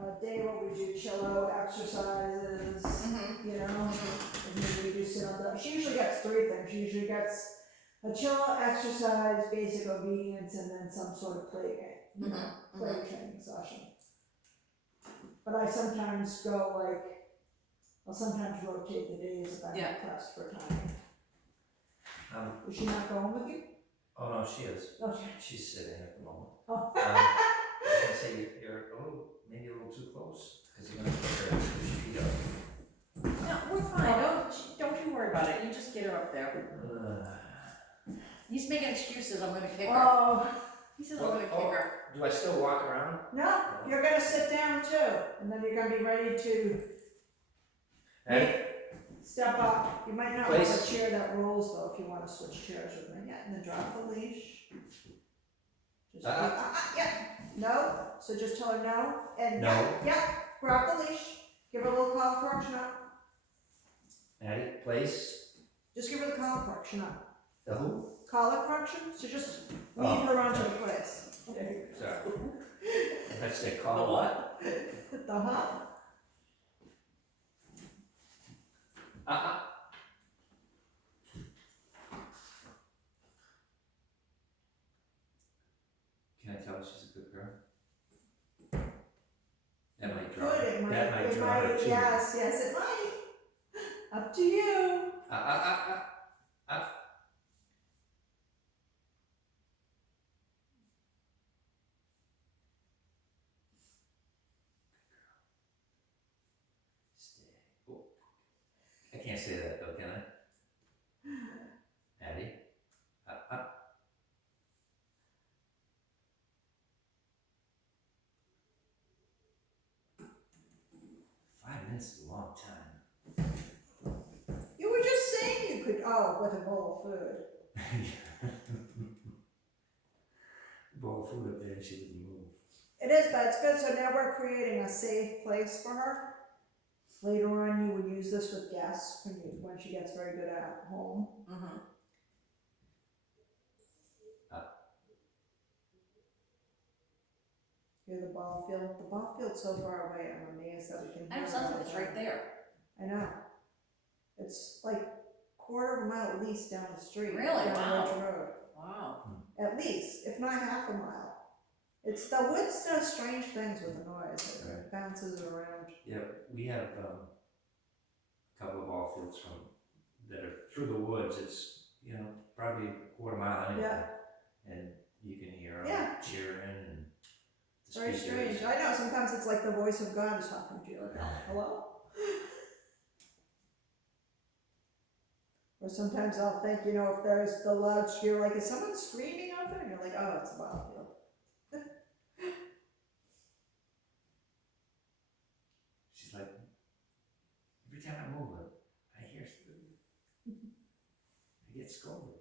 a day where we do chill out exercises, you know, and maybe we do sit on the, she usually gets three things. She usually gets a chill out exercise, basic obedience, and then some sort of play game, you know, play training session. But I sometimes go like, I'll sometimes rotate the days if I'm pressed for time. Is she not going with you? Oh no, she is. Okay. She's sitting at the moment. Oh. I was gonna say you're maybe a little too close because you're gonna put her feet up. No, we're fine, don't you worry about it, you just get her up there. He's making excuses, I'm gonna kick her. Oh, He says I'm gonna kick her. Do I still walk around? no, you're gonna sit down too, and then you're gonna be ready to step up. You might not have a Place. chair that rolls though, if you wanna switch chairs with me. Yeah, and then drop the leash. Just yeah, no, so just tell her no, and No. yeah, grab the leash, give her a little collar correction up. Maddie, place. Just give her the collar correction up. The who? Collar correction, so just lead her onto the place. Sorry. That's the The call. what? The hump. Can I tell her she's a good girl? That might draw. Good, it might, That might draw her to. yes, it might. Up to you. Stay. Oh. I can't say that though, can I? Maddie? 5 minutes is a long time. You were just saying you could, with a bowl of food. Bowl of food up there and she wouldn't move. It is, but it's good, so now we're creating a safe place for her. Later on, you would use this with guests when she gets very good at home. Hear the ball field? The ball field's so far away, I'm amazed that we can I hear know it. something, it's right there. I know. It's like quarter of a mile at least down the street. Really? Down Wow. Ridge Road. Wow. At least, if not half a mile. It's, the woods does strange things with the noise. It Right. bounces it around. Yeah, we have a couple of ball fields that are through the woods. It's, probably a quarter mile anyway. Yeah. And you can hear cheering and the Very speakers. strange. I know, sometimes it's like the voice of God is talking to you, like, hello? Or sometimes I'll think, if there's the loud scream, like, is someone screaming out there? And you're like, oh, it's a ball field. She's like, every time I move, I hear, I get scolded.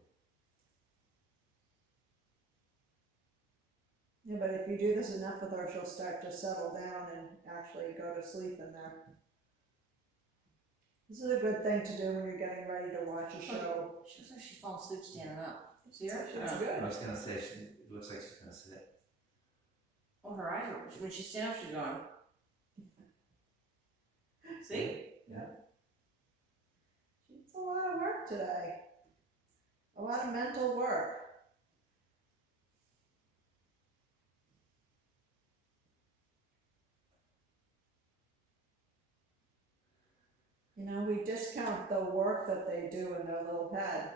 Yeah, but if you do this enough with her, she'll start to settle down and actually go to sleep in there. This is a good thing to do when you're getting ready to watch a show. She looks like she's falling asleep standing up. See her? That's Yeah. good. I was gonna say, it looks like she's gonna sit. Oh, her eyes are, when she stands up, she's going. See? It's a lot of work today. A lot of mental work. We discount the work that they do in their little head.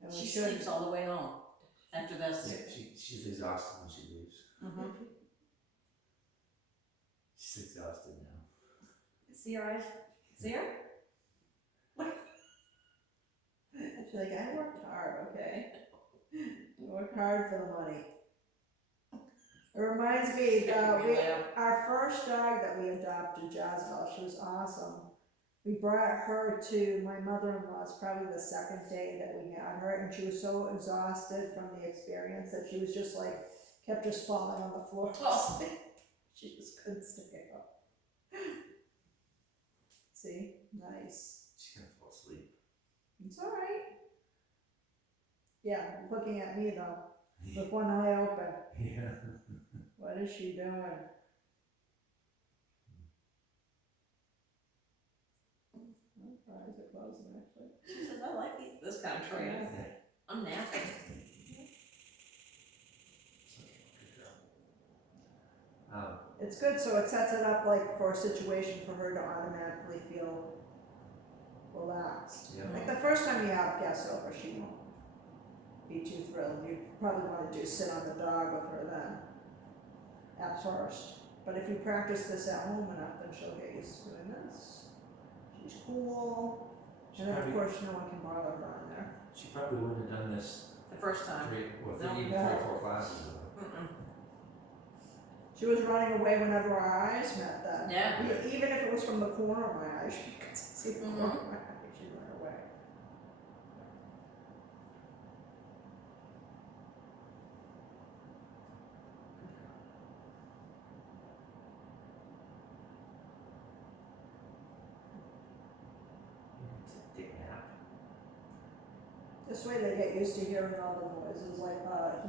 And we She should. sleeps all the way home after this. Yeah, she's exhausted when she leaves. She's exhausted now. See her eyes? See her? She's like, I worked hard, okay? I worked hard for the money. It reminds me, our first dog that we adopted, Jezebel, she was awesome. We brought her to my mother-in-law's probably the second day that we had her, and she was so exhausted from the experience that she was just like, kept just falling on the floor. Oh. She just couldn't stay up. See? Nice. She's gonna fall asleep. It's alright. Yeah, looking at me though, with one eye open. Yeah. What is she doing? eyes are closing actually. She says, I like this kind of tree. I'm napping. It's good, so it sets it up like for a situation for her to automatically feel relaxed. Yeah. Like the first time you have guests over, she won't be too thrilled. You probably want to do sit on the dog with her then, at first. But if you practice this at home enough, then she'll get used to doing this. She's cool. And then of course no one can bother her on there. She probably wouldn't have done this The first time. even No. 3 or 4 classes ago. Mm-mm. She was running away whenever our eyes met then. Yeah. Even if it was from the corner of my eye, she could see the corner of my eye, she'd run away. Take a nap. This way they get used to hearing all the noises, like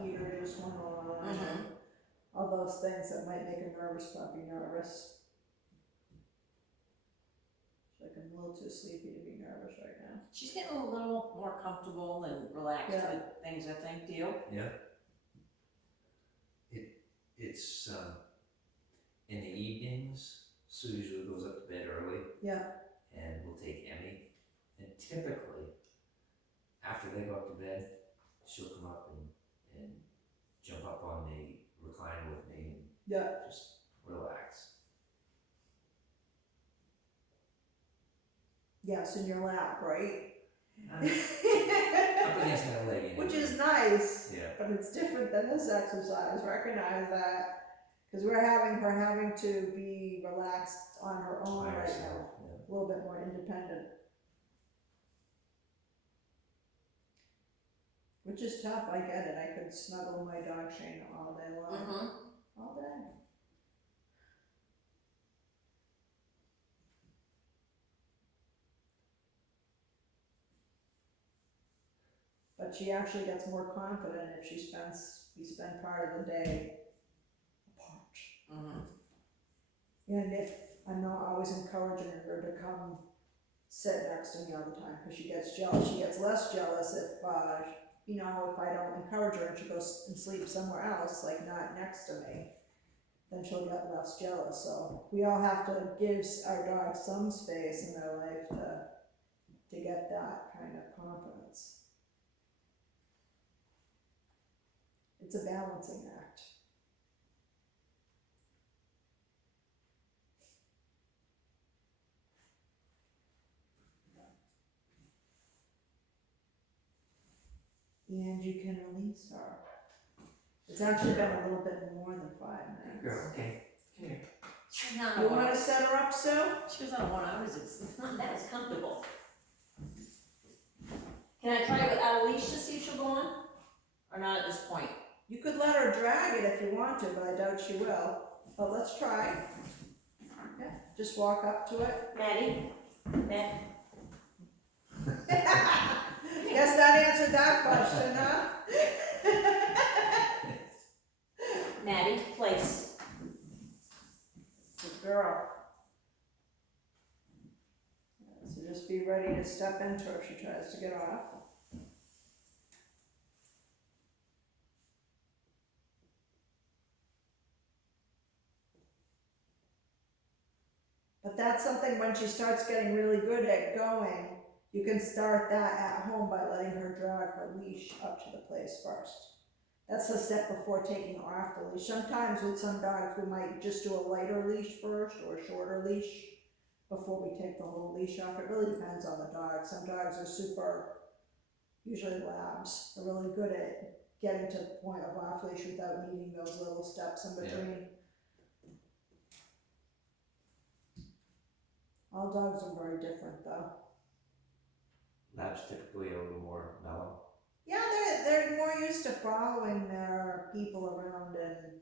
heater just went on, Mhm. all those things that might make a nervous puppy nervous. She's like, I'm a little too sleepy to be nervous right now. She's getting a little more comfortable and relaxed Yeah. with things, I think, do you? Yeah. It's in the evenings, Sue usually goes up to bed early. Yeah. And we'll take Emmy. And typically, after they go up to bed, she'll come up and jump up on the recliner with me and Yeah. just relax. Yes, in your lap, right? Up against my leg anyway. Which is nice. Yeah. But it's different than this exercise, recognize that. Because we're having her having to be relaxed on her own By right herself, now. yeah. A little bit more independent. Which is tough, I get it. I could snuggle my dog Shane all day long. Mm-hmm. All day. But she actually gets more confident if we spend part of the day apart. Mm-hmm. And if I'm not always encouraging her to come sit next to me all the time, because she gets jealous. She gets less jealous if, if I don't encourage her and she goes and sleeps somewhere else, like not next to me, then she'll get less jealous. So we all have to give our dogs some space in their life to get that kind of confidence. It's a balancing act. And you can release her. It's actually been a little bit more than 5 minutes. Girl, okay. Come here. She's not You on want one. to set her up, Sue? She was on 1 hour. It's not that as comfortable. Can I try it without a leash to see if she'll go on? Or not at this point? You could let her drag it if you want to, but I doubt she will. But let's try. Yeah, just walk up to it. Maddie? Matt? Guess that answered that question, huh? Maddie, place. Good girl. So just be ready to step into her if she tries to get off. But that's something when she starts getting really good at going, you can start that at home by letting her drag her leash up to the place first. That's the step before taking off the leash. Sometimes with some dogs, we might just do a lighter leash first or a shorter leash before we take the whole leash off. It really depends on the dog. Some dogs are usually labs, are really good at getting to the point of off leash without needing those little steps in between. All dogs are very different though. Labs typically a little more mellow. Yeah, they're more used to following their people around, and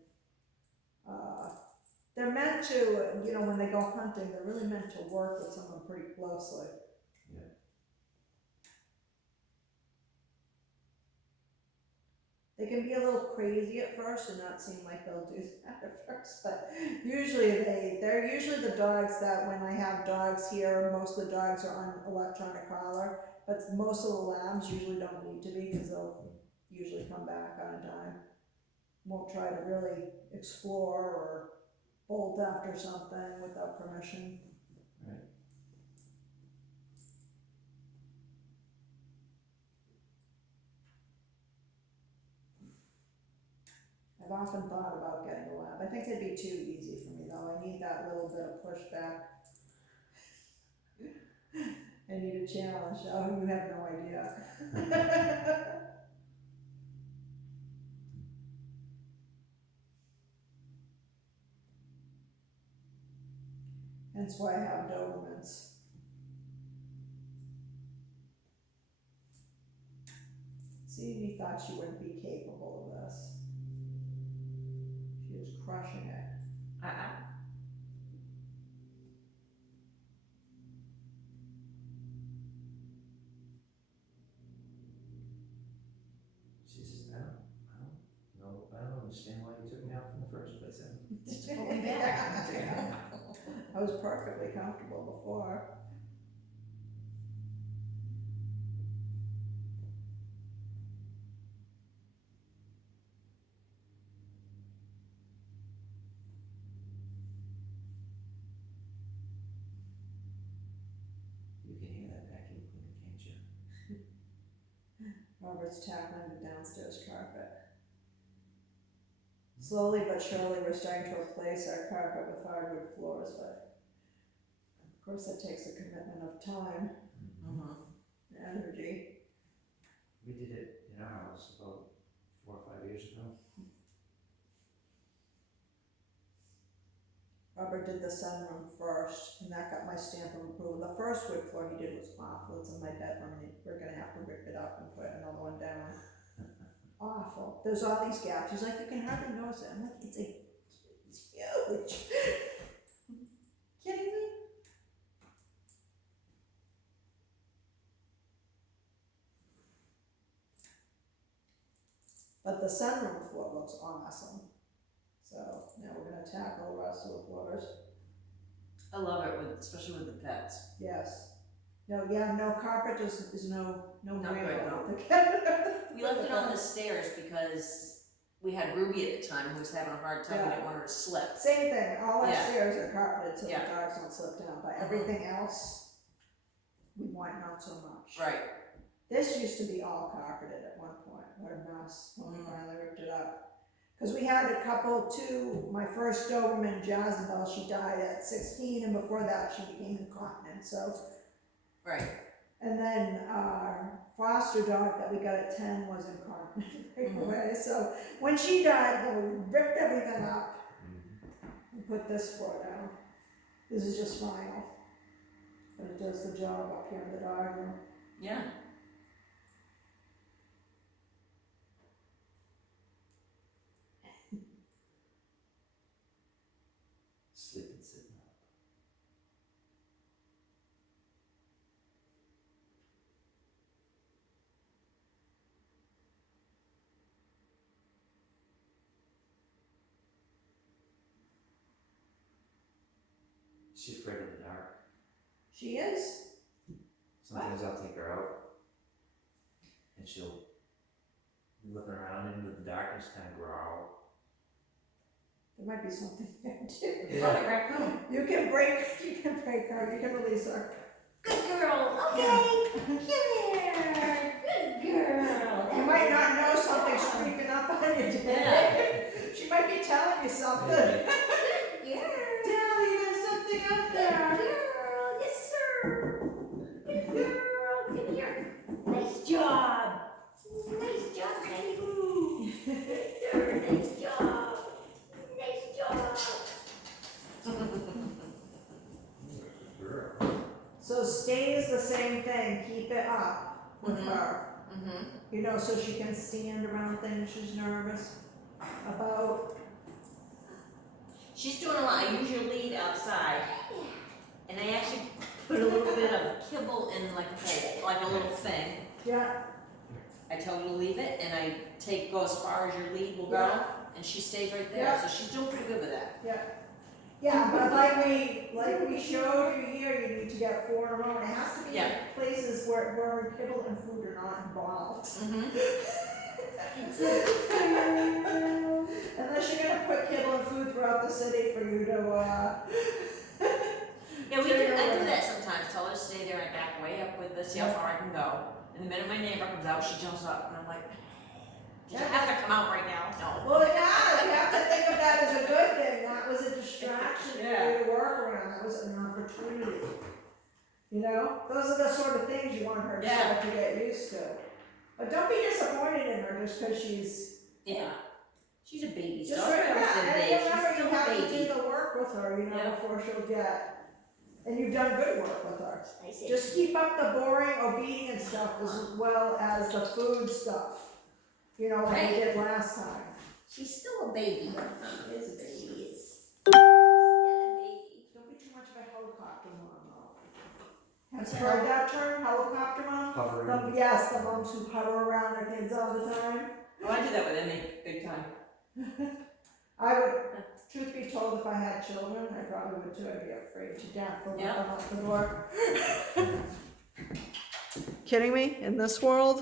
they're meant to, when they go hunting, they're really meant to work with someone pretty closely. Yeah. They can be a little crazy at first and not seem like they'll do that at first, but usually they're usually the dogs that when I have dogs here, most of the dogs are on electronic collar, but most of the labs usually don't need to be because they'll usually come back on a dime. Won't try to really explore or bolt after something without permission. Right. I've often thought about getting a lab. I think it'd be too easy for me though. I need that little bit of pushback. I need a challenge. Oh, you have no idea. That's why I have Dobermans. See, we thought she wouldn't be capable of this. She was crushing it. She says, I don't understand why you took me out from the first place. Just to put me back. I was perfectly comfortable before. You can hear that vacuum cleaner, can't you? Robert's tackling the downstairs carpet. Slowly but surely, we're starting to replace our carpet with hardwood floors, but of course that takes a commitment of time Mm-hmm. and energy. We did it in our house about 4 or 5 years ago. Robert did the sunroom first, and that got my stamp of approval. The first wood floor he did was awful. It's in my bedroom, and we're gonna have to rip it up and put another one down. Awful. There's all these gaps. He's like, you can hardly notice it. I'm like, it's huge. Kidding me? But the sunroom floor looks awesome. So now we're gonna tackle the rest of the floors. I love it, especially with the pets. Yes. No, carpet is no Not brainer. good, no. The We left it on the stairs because we had Ruby at the time who was having a hard time, we didn't want her to slip. Same thing, all our Yeah. stairs are carpeted so the Yeah. dogs don't slip down, but Mhm. everything else, we want not so much. Right. This used to be all carpeted at one point, what a mess, when we Mm. finally ripped it up. Cause we had a couple too, my first Doberman, Jezebel, she died at 16, and before that she became incontinent, so. Right. And then our foster dog that we got at 10 was incontinent right Mhm. away, so when she died, then we ripped everything up. Mm-hmm. And put this floor down. This is just final. But it does the job up here in the dog room. Yeah. Sleeping sitting up. She's afraid of the dark. She is? Sometimes I'll take her out and she'll be looking around into the darkness, kind of growl. There might be something there too. Probably raccoon. You can break her, you can release her. Good girl, okay, come here, good girl. You might not know something's creeping up on you today. She might be telling you something. Yeah. Daddy, there's something up there. Girl, yes sir. Good girl, come here. Nice job. Nice job, honey boo. Good girl, nice job. Nice job. Girl. So stays the same thing, keep it up with Mhm. her. Mm-hmm. You know, so she can stand around things she's nervous about. She's doing a lot. I usually lead outside, and I actually put a little bit of kibble in like a little thing, Yeah, I tell her to leave it, and I go as far as your lead will go, Yeah. and she stays right there, Yeah. so she's doing pretty good with that. Yeah, but like we showed you here, you need to get 4 in a row, and it has to be in Yeah. places where kibble and food are not involved. Unless you're gonna put kibble and food throughout the city for you to, Yeah, I do that sometimes, tell her to stay there and back way up with this, see how far I can go. And the minute my neighbor comes out, she jumps up, and I'm like, does it have to come out right now? No. well, yeah, you have to think of that as a good thing, that was a distraction for you to work around, that was an opportunity. You know, those are the sort of things you want her to start to get used to. But don't be disappointed in her just because she's. Yeah. She's a baby, so Just I remember, said and babe, she's remember you still a have to baby. do the work with her, you know, Yeah. before she'll get, and you've done good work with her. I said, Just keep up the boring obedience stuff as well as the food stuff, you know, like you did last time. she's still a baby. She is a baby. She is. Don't be too much of a helicopter mom, though. Have you heard that term, helicopter mom? Hovering. Yes, the moms who hover around their kids all the time. Oh, I do that with Emmy, big time. I would, truth be told, if I had children, I probably would too. I'd be afraid to death to let them out the door. Kidding me? In this world?